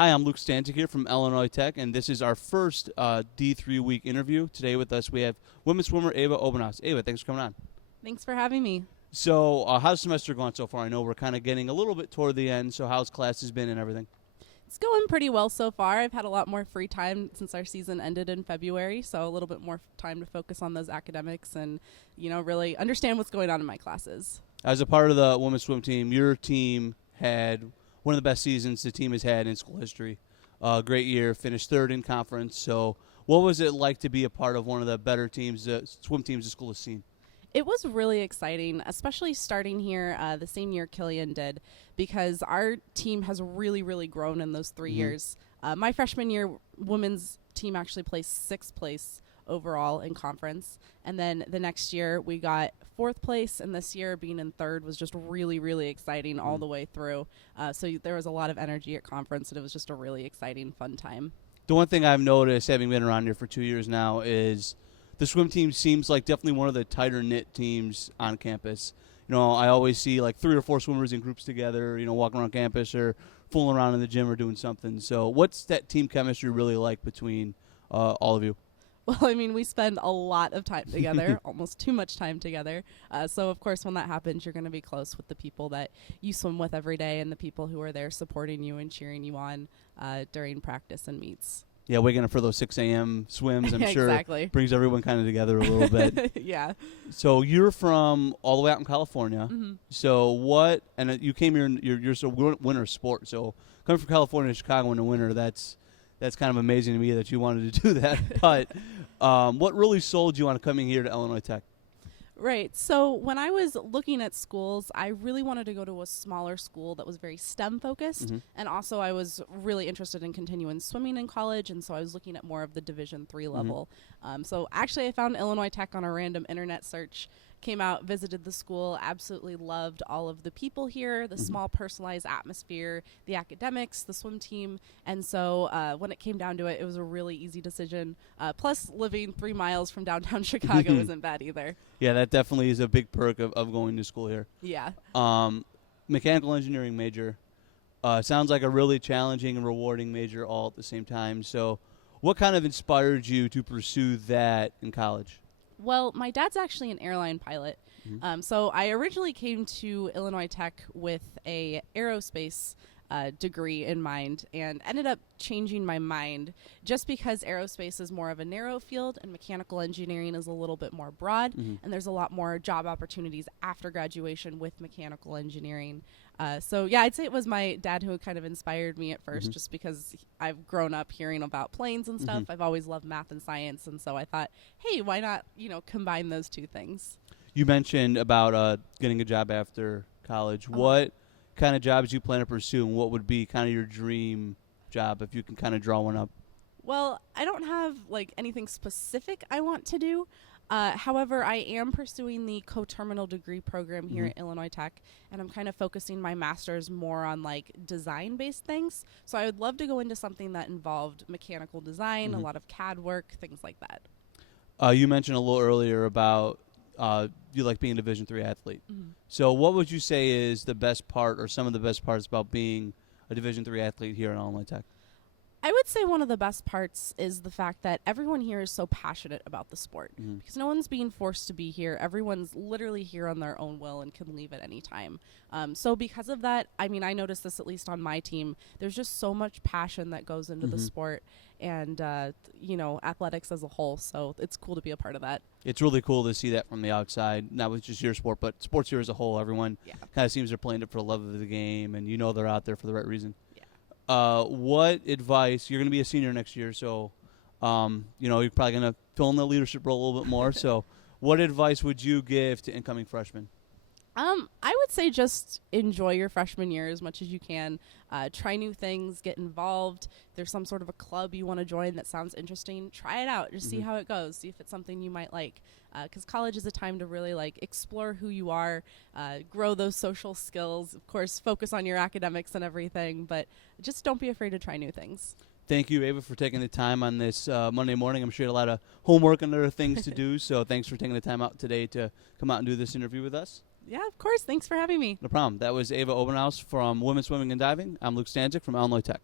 Hi, I'm Luke Stanczyk here from Illinois Tech, and this is our first D3 week interview. Today with us we have women's swimmer Ava Obenaus. Ava, thanks for coming on. Thanks for having me. So how's the semester going so far? I know we're kind of getting a little bit toward the end, so how's classes been and everything? It's going pretty well so far. I've had a lot more free time since our season ended in February, so a little bit more time to focus on those academics and, really understand what's going on in my classes. As a part of the women's swim team, your team had one of the best seasons the team has had in school history. Great year, finished third in conference. So what was it like to be a part of one of the better teams, swim teams the school has seen? It was really exciting, especially starting here the same year Killian did, because our team has really, really grown in those 3 years. My freshman year, women's team actually placed sixth place overall in conference. And then the next year we got fourth place, and this year being in third was just really, really exciting all the way through. So there was a lot of energy at conference, and it was just a really exciting, fun time. The one thing I've noticed, having been around here for 2 years now, is the swim team seems like definitely one of the tighter-knit teams on campus. I always see like 3 or 4 swimmers in groups together, walking around campus or fooling around in the gym or doing something. So what's that team chemistry really like between all of you? Well, we spend a lot of time together, almost too much time together. So, of course, when that happens, you're going to be close with the people that you swim with every day and the people who are there supporting you and cheering you on during practice and meets. Yeah, waking up for those 6 a.m. swims, I'm sure Exactly. brings everyone kind of together a little bit. Yeah. So you're from all the way out in California. Mm-hmm. So and you came here, you're a winter sport. So coming from California to Chicago in the winter, that's kind of amazing to me that you wanted to do that. But what really sold you on coming here to Illinois Tech? Right. So when I was looking at schools, I really wanted to go to a smaller school that was very STEM focused. Mm-hmm. And also I was really interested in continuing swimming in college. And so I was looking at more of the Division III level. So actually I found Illinois Tech on a random internet search, came out, visited the school, absolutely loved all of the people here, the small personalized atmosphere, the academics, the swim team. And so when it came down to it, it was a really easy decision. Plus living 3 miles from downtown Chicago isn't bad either. Yeah, that definitely is a big perk of going to school here. Yeah. Mechanical engineering major. Sounds like a really challenging and rewarding major all at the same time. So what kind of inspired you to pursue that in college? Well, my dad's actually an airline pilot. So I originally came to Illinois Tech with a aerospace degree in mind and ended up changing my mind just because aerospace is more of a narrow field and mechanical engineering is a little bit more broad, and there's a lot more job opportunities after graduation with mechanical engineering. So yeah, I'd say it was my dad who kind of inspired me at first, just because I've grown up hearing about planes and stuff. I've always loved math and science, and so I thought, hey, why not, combine those two things? You mentioned about getting a job after college. What kind of jobs you plan to pursue, and what would be kind of your dream job if you can kind of draw one up? Well, I don't have anything specific I want to do. However, I am pursuing the co-terminal degree program here at Illinois Tech, and I'm kind of focusing my master's more on design-based things. So I would love to go into something that involved mechanical design, a lot of CAD work, things like that. You mentioned a little earlier about you like being a Division III athlete. So what would you say is the best part or some of the best parts about being a Division III athlete here at Illinois Tech? I would say one of the best parts is the fact that everyone here is so passionate about the sport because no one's being forced to be here. Everyone's literally here on their own will and can leave at any time. So because of that, I noticed this at least on my team. There's just so much passion that goes into the sport and, athletics as a whole. So it's cool to be a part of that. It's really cool to see that from the outside, not with just your sport, but sports here as a whole. Everyone kind of seems they're playing it for the love of the game, and they're out there for the right reason. What advice, you're going to be a senior next year, so you're probably going to fill in the leadership role a little bit more. So what advice would you give to incoming freshmen? I would say just enjoy your freshman year as much as you can. Try new things, get involved. If there's some sort of a club you want to join that sounds interesting, try it out. Just see how it goes. See if it's something you might like. Because college is a time to really explore who you are, grow those social skills. Of course, focus on your academics and everything, but just don't be afraid to try new things. Thank you, Ava, for taking the time on this Monday morning. I'm sure you had a lot of homework and other things to do, so thanks for taking the time out today to come out and do this interview with us. Yeah, of course. Thanks for having me. No problem. That was Ava Obenaus from Women's Swimming and Diving. I'm Luke Stanczyk from Illinois Tech.